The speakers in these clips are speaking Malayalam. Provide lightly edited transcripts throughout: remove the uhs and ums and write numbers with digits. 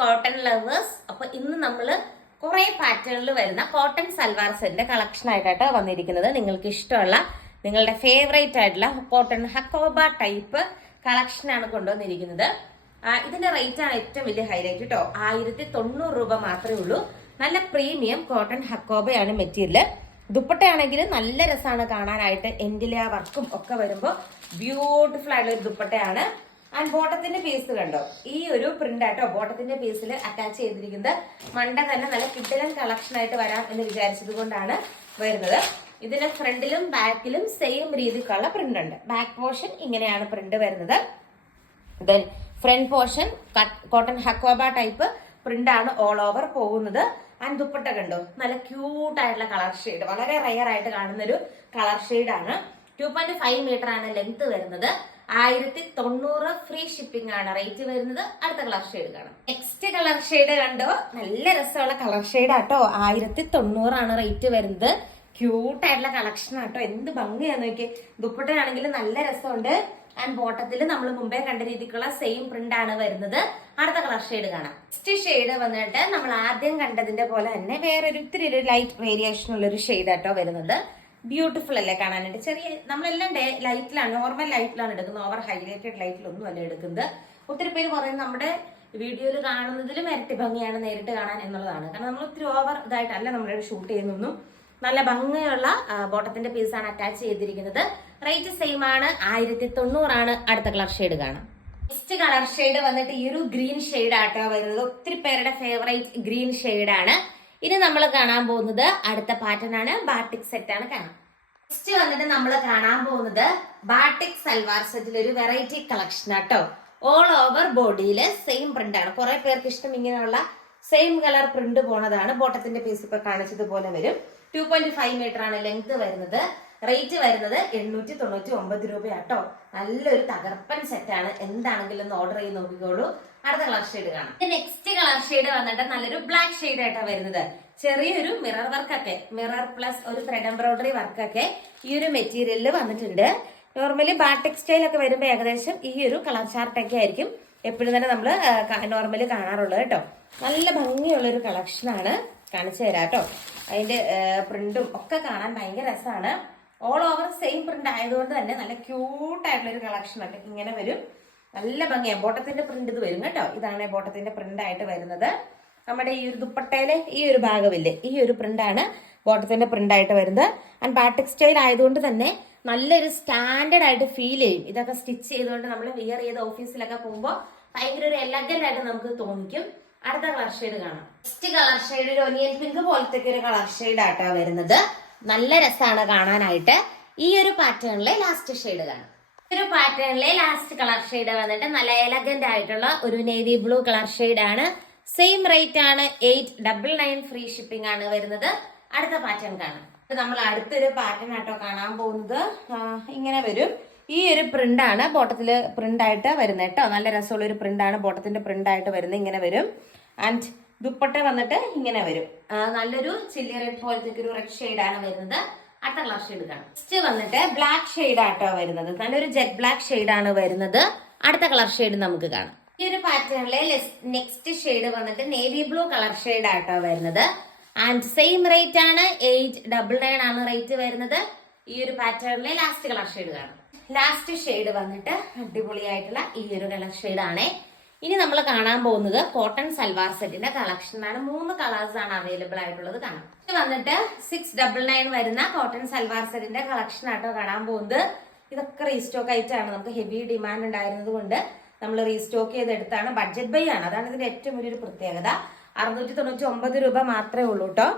Cotton lovers. അപ്പൊ ഇന്ന് നമ്മൾ കുറെ പാറ്റേണിൽ വരുന്ന കോട്ടൺ സൽവാർ സെറ്റിന്റെ കളക്ഷൻ ആയിട്ടാണ് വന്നിരിക്കുന്നത്. നിങ്ങൾക്ക് ഇഷ്ടമുള്ള നിങ്ങളുടെ ഫേവറേറ്റ് ആയിട്ടുള്ള കോട്ടൺ ഹക്കോബ ടൈപ്പ് കളക്ഷൻ ആണ് കൊണ്ടുവന്നിരിക്കുന്നത്. ഇതിന്റെ റേറ്റ് ആണ് ഏറ്റവും വലിയ ഹൈലൈറ്റ് കേട്ടോ. 1090 രൂപ മാത്രമേ ഉള്ളൂ. നല്ല പ്രീമിയം കോട്ടൺ ഹക്കോബയാണ് മെറ്റീരിയൽ. ദുപ്പട്ടയാണെങ്കിൽ നല്ല രസമാണ് കാണാനായിട്ട്. എൻഡിലെ ആ വർക്കും ഒക്കെ വരുമ്പോൾ ബ്യൂട്ടിഫുൾ ആയിട്ടുള്ള ഒരു ദുപ്പട്ടയാണ്. ആൻഡ് ബോട്ടത്തിന്റെ പീസ് കണ്ടോ, ഈ ഒരു പ്രിന്റ് ആട്ടോ ബോട്ടത്തിന്റെ പീസിൽ അറ്റാച്ച് ചെയ്തിരിക്കുന്നത്. മണ്ട തന്നെ നല്ല കിഡിലൻ കളക്ഷൻ ആയിട്ട് വരാം എന്ന് വിചാരിച്ചത് കൊണ്ടാണ് വരുന്നത്. ഇതിന്റെ ഫ്രണ്ടിലും ബാക്കിലും സെയിം രീതിക്കുള്ള പ്രിന്റ് ഉണ്ട്. ബാക്ക് പോർഷൻ ഇങ്ങനെയാണ് പ്രിന്റ് വരുന്നത്. Then front portion cotton hakoba type print ആണ് ഓൾ ഓവർ പോകുന്നത്. ആൻഡ് ദുപ്പട്ട കണ്ടോ, നല്ല ക്യൂട്ട് ആയിട്ടുള്ള കളർ ഷെയ്ഡ്, വളരെ റയർ ആയിട്ട് കാണുന്ന ഒരു കളർ ഷെയ്ഡ് ആണ്. 2.5 മീറ്റർ ആണ് ലെങ്ത് വരുന്നത്. 1090 ഫ്രീ ഷിപ്പിംഗ് ആണ് റേറ്റ് വരുന്നത്. അടുത്ത കളർ ഷെയ്ഡ് കാണാം. നെക്സ്റ്റ് കളർ ഷെയ്ഡ് കണ്ടോ, നല്ല രസമുള്ള കളർ ഷെയ്ഡ് ആട്ടോ. 1090 ആണ് റേറ്റ് വരുന്നത്. ക്യൂട്ട് ആയിട്ടുള്ള കളക്ഷൻ ആട്ടോ. എന്ത് ഭംഗിയാന്ന് നോക്കി. ദുപ്പട്ടയാണെങ്കിൽ നല്ല രസമുണ്ട്. ആൻഡ് ബോട്ടത്തിൽ നമ്മൾ മുമ്പേ കണ്ട രീതിക്കുള്ള സെയിം പ്രിന്റ് ആണ് വരുന്നത്. അടുത്ത കളർ ഷെയ്ഡ് കാണാം. നെക്സ്റ്റ് ഷെയ്ഡ് വന്നിട്ട് നമ്മൾ ആദ്യം കണ്ടതിന്റെ പോലെ തന്നെ വേറൊരു ഇത്തിരി ഒരു ലൈറ്റ് വേരിയേഷൻ ഉള്ള ഒരു ഷെയ്ഡ് ആട്ടോ വരുന്നത്. ബ്യൂട്ടിഫുൾ അല്ലേ കാണാനായിട്ട്. ചെറിയ നമ്മളെല്ലാം ലൈറ്റിലാണ്, നോർമൽ ലൈറ്റിലാണ് എടുക്കുന്നത്. ഓവർ ഹൈലൈറ്റഡ് ലൈറ്റിലൊന്നും അല്ല എടുക്കുന്നത്. ഒത്തിരി പേര് പറയുന്നത് നമ്മുടെ വീഡിയോയിൽ കാണുന്നതിലും ഇരട്ടി ഭംഗിയാണ് നേരിട്ട് കാണാൻ എന്നുള്ളതാണ്. കാരണം നമ്മൾ ഒത്തിരി ഓവർ ഇതായിട്ടല്ല നമ്മൾ ഷൂട്ട് ചെയ്യുന്നൊന്നും. നല്ല ഭംഗിയുള്ള ബോട്ടത്തിന്റെ പീസാണ് അറ്റാച്ച് ചെയ്തിരിക്കുന്നത്. റേറ്റ് സെയിം ആണ്, 1090 ആണ്. അടുത്ത കളർ ഷെയ്ഡ് കാണാം. നെക്സ്റ്റ് കളർ ഷെയ്ഡ് വന്നിട്ട് ഈ ഒരു ഗ്രീൻ ഷെയ്ഡ് ആട്ടോ വരുന്നത്. ഒത്തിരി പേരുടെ ഫേവറേറ്റ് ഗ്രീൻ ഷെയ്ഡ് ആണ്. ഇനി നമ്മൾ കാണാൻ പോകുന്നത് അടുത്ത പാറ്റേൺ ആണ്. ബാട്ടിക് സെറ്റ് ആണ് കാണാം. നെക്സ്റ്റ് വന്നിട്ട് നമ്മൾ കാണാൻ പോകുന്നത് ബാട്ടിക് സൽവാർ സെറ്റിൽ ഒരു വെറൈറ്റി കളക്ഷൻ ആട്ടോ. ഓൾ ഓവർ ബോഡിയിൽ സെയിം പ്രിന്റ് ആണ്. കുറെ പേർക്ക് ഇഷ്ടം ഇങ്ങനെയുള്ള സെയിം കളർ പ്രിന്റ് പോണതാണ്. ബോട്ടത്തിന്റെ പീസ് ഇപ്പൊ കാണിച്ചതുപോലെ വരും. 2.5 മീറ്റർ ആണ് ലെങ്ത് വരുന്നത്. റേറ്റ് വരുന്നത് 899 രൂപയാട്ടോ. നല്ലൊരു തകർപ്പൻ സെറ്റാണ്. എന്താണെങ്കിലും ഒന്ന് ഓർഡർ ചെയ്ത് നോക്കിക്കോളൂ. അടുത്ത കളർ ഷെയ്ഡ് കാണാം. നെക്സ്റ്റ് കളർ ഷെയ്ഡ് വന്നിട്ട് നല്ലൊരു ബ്ലാക്ക് ഷെയ്ഡ് ആയിട്ടാണ് വരുന്നത്. ചെറിയൊരു മിറർ വർക്കൊക്കെ, മിറർ പ്ലസ് ഒരു ത്രെഡ് എംബ്രോയിഡറി വർക്കൊക്കെ ഈ ഒരു മെറ്റീരിയലിൽ വന്നിട്ടുണ്ട്. നോർമലി ബാട്ടിക് സ്റ്റൈൽ ഒക്കെ വരുമ്പോൾ ഏകദേശം ഈ ഒരു കളർ ചാർട്ടൊക്കെ ആയിരിക്കും എപ്പോഴും തന്നെ നമ്മൾ നോർമലി കാണാറുള്ളത് കേട്ടോ. നല്ല ഭംഗിയുള്ള ഒരു കളക്ഷനാണ്. കാണിച്ചു തരാം കേട്ടോ. അതിന്റെ പ്രിന്റും ഒക്കെ കാണാൻ ഭയങ്കര രസമാണ്. ഓൾ ഓവർ സെയിം പ്രിന്റ് ആയതുകൊണ്ട് തന്നെ നല്ല ക്യൂട്ട് ആയിട്ടുള്ള ഒരു കളക്ഷൻ ഒക്കെ ഇങ്ങനെ വരും. നല്ല ഭംഗിയാണ്. ബോട്ടത്തിന്റെ പ്രിന്റ് ഇത് വരും കേട്ടോ. ഇതാണ് ബോട്ടത്തിന്റെ പ്രിന്റ് ആയിട്ട് വരുന്നത്. നമ്മുടെ ഈ ഒരു ദുപ്പട്ടയിലെ ഈ ഒരു ഭാഗമില്ലേ, ഈ ഒരു പ്രിന്റ് ആണ് ബോട്ടത്തിന്റെ പ്രിന്റ് ആയിട്ട് വരുന്നത്. ആൻഡ് ബാട്ടിക് സ്റ്റൈൽ ആയതുകൊണ്ട് തന്നെ നല്ലൊരു സ്റ്റാൻഡേർഡ് ആയിട്ട് ഫീൽ ചെയ്യും. ഇതൊക്കെ സ്റ്റിച്ച് ചെയ്തുകൊണ്ട് നമ്മൾ വിയർ ചെയ്ത് ഓഫീസിലൊക്കെ പോകുമ്പോൾ ഭയങ്കര ഒരു എലഗന്റ് ആയിട്ട് നമുക്ക് തോന്നിക്കും. അടുത്ത കളർ ഷെയ്ഡ് കാണാം. നെക്സ്റ്റ് കളർ ഷെയ്ഡ് ഒരു ഒനിയൻ പിങ്ക് പോലത്തെ ഒരു കളർ ഷെയ്ഡ് ആയിട്ടാ വരുന്നത്. നല്ല രസമാണ് കാണാനായിട്ട്. ഈ ഒരു പാറ്റേണിലെ ലാസ്റ്റ് ഷെയ്ഡ് കാണാം. ഈ ഒരു പാറ്റേണിലെ ലാസ്റ്റ് കളർ ഷെയ്ഡ് വന്നിട്ട് നല്ല എലഗന്റ് ആയിട്ടുള്ള ഒരു നേവി ബ്ലൂ കളർ ഷെയ്ഡ് ആണ്. സെയിം റേറ്റ് ആണ്. 899 ഫ്രീ ഷിപ്പിംഗ് ആണ് വരുന്നത്. അടുത്ത പാറ്റേൺ കാണാം. നമ്മൾ അടുത്തൊരു പാറ്റേൺ ആട്ടോ കാണാൻ പോകുന്നത്. ഇങ്ങനെ വരും. ഈ ഒരു പ്രിന്റ് ആണ് ബോട്ടത്തില് പ്രിന്റ് ആയിട്ട് വരുന്നത് കേട്ടോ. നല്ല രസമുള്ള ഒരു പ്രിന്റ് ആണ് ബോട്ടത്തിന്റെ പ്രിന്റ് ആയിട്ട് വരുന്നത്. ഇങ്ങനെ വരും. ആൻഡ് ദുപ്പട്ട വന്നിട്ട് ഇങ്ങനെ വരും. നല്ലൊരു ചില്ലി റെഡ് പോലത്തെ ഒരു റെഡ് ഷെയ്ഡ് ആണ് വരുന്നത്. അടുത്ത കളർ ഷെയ്ഡ് കാണാം. നെക്സ്റ്റ് വന്നിട്ട് ബ്ലാക്ക് ഷെയ്ഡ് ആട്ടോ വരുന്നത്. നല്ലൊരു ജെറ്റ് ബ്ലാക്ക് ഷെയ്ഡ് ആണ് വരുന്നത്. അടുത്ത കളർ ഷെയ്ഡ് നമുക്ക് കാണാം. ഈ ഒരു പാറ്റേണിലെ നെക്സ്റ്റ് ഷെയ്ഡ് വന്നിട്ട് നേവി ബ്ലൂ കളർ ഷെയ്ഡ് ആട്ടോ വരുന്നത്. ആൻഡ് സെയിം റേറ്റ് ആണ്. 899 ആണ് റേറ്റ് വരുന്നത്. ഈ ഒരു പാറ്റേണിലെ ലാസ്റ്റ് കളർ ഷെയ്ഡ് കാണാം. ലാസ്റ്റ് ഷെയ്ഡ് വന്നിട്ട് അടിപൊളിയായിട്ടുള്ള ഈ ഒരു കളർ ഷെയ്ഡ് ആണ്. ഇനി നമ്മൾ കാണാൻ പോകുന്നത് കോട്ടൺ സൽവാർ സെറ്റിന്റെ കളക്ഷൻ ആണ്. 3 കളേഴ്സ് ആണ് അവൈലബിൾ ആയിട്ടുള്ളത്. കാണാം. ഇത് വന്നിട്ട് 699 വരുന്ന കോട്ടൺ സൽവാർ സെറ്റിന്റെ കളക്ഷൻ ആട്ടോ കാണാൻ പോകുന്നത്. ഇതൊക്കെ റീസ്റ്റോക്ക് ആയിട്ടാണ്. നമുക്ക് ഹെവി ഡിമാൻഡ് ഉണ്ടായിരുന്നത് കൊണ്ട് നമ്മൾ റീസ്റ്റോക്ക് ചെയ്തെടുത്താണ്. ബഡ്ജറ്റ് ബൈ ആണ്. അതാണ് ഇതിന്റെ ഏറ്റവും വലിയൊരു പ്രത്യേകത. 699 രൂപ മാത്രമേ ഉള്ളൂ കേട്ടോ.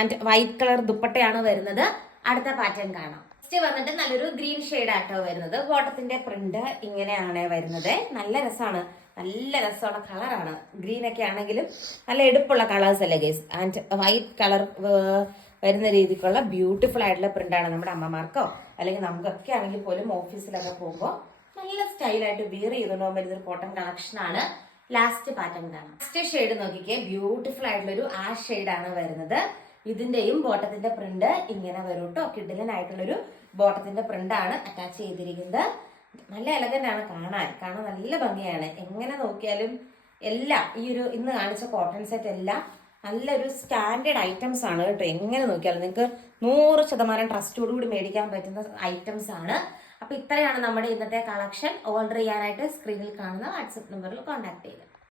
ആൻഡ് വൈറ്റ് കളർ ദുപ്പട്ടയാണ് വരുന്നത്. അടുത്ത പാറ്റേൺ കാണാം. നെക്സ്റ്റ് വന്നിട്ട് നല്ലൊരു ഗ്രീൻ ഷെയ്ഡ് ആട്ടോ വരുന്നത്. ബോട്ടത്തിന്റെ പ്രിന്റ് ഇങ്ങനെയാണ് വരുന്നത്. നല്ല രസമാണ്. നല്ല രസമുള്ള കളറാണ്. ഗ്രീൻ ഒക്കെ ആണെങ്കിലും നല്ല എടുപ്പുള്ള കളേഴ്സ് അല്ലേ ഗൈസ്. ആൻഡ് വൈറ്റ് കളർ വരുന്ന രീതിക്കുള്ള ബ്യൂട്ടിഫുൾ ആയിട്ടുള്ള പ്രിന്റാണ്. നമ്മുടെ അമ്മമാർക്കോ അല്ലെങ്കിൽ നമുക്കൊക്കെ ആണെങ്കിൽ പോലും ഓഫീസിലൊക്കെ പോകുമ്പോൾ നല്ല സ്റ്റൈലായിട്ട് വിയർ ചെയ്തുകൊണ്ട് പോകുമ്പോൾ വരുന്നൊരു കോട്ടൺ കളക്ഷൻ ആണ്. ലാസ്റ്റ് പാറ്റേൺ കാണാം. ലാസ്റ്റ് ഷെയ്ഡ് നോക്കിക്കേ, ബ്യൂട്ടിഫുൾ ആയിട്ടുള്ള ഒരു ആഷ് ഷെയ്ഡ് ആണ് വരുന്നത്. ഇതിന്റെയും ബോട്ടത്തിന്റെ പ്രിന്റ് ഇങ്ങനെ വരും കേട്ടോ. കിഡിലൻ ആയിട്ടുള്ളൊരു ബോട്ടത്തിന്റെ പ്രിന്റ് ആണ് അറ്റാച്ച് ചെയ്തിരിക്കുന്നത്. നല്ല എലഗന്റ് ആണ് കാണാൻ നല്ല ഭംഗിയാണ്. എങ്ങനെ നോക്കിയാലും എല്ലാം ഈ ഒരു ഇന്ന് കാണിച്ച കോട്ടൺ സെറ്റ് എല്ലാം നല്ലൊരു സ്റ്റാൻഡേർഡ് ഐറ്റംസ് ആണ് കേട്ടോ. എങ്ങനെ നോക്കിയാലും നിങ്ങൾക്ക് 100% ട്രസ്റ്റോടുകൂടി മേടിക്കാൻ പറ്റുന്ന ഐറ്റംസ് ആണ്. അപ്പൊ ഇത്രയാണ് നമ്മുടെ ഇന്നത്തെ കളക്ഷൻ. ഓർഡർ ചെയ്യാനായിട്ട് സ്ക്രീനിൽ കാണുന്ന വാട്സപ്പ് നമ്പറിൽ കോൺടാക്ട് ചെയ്യുക.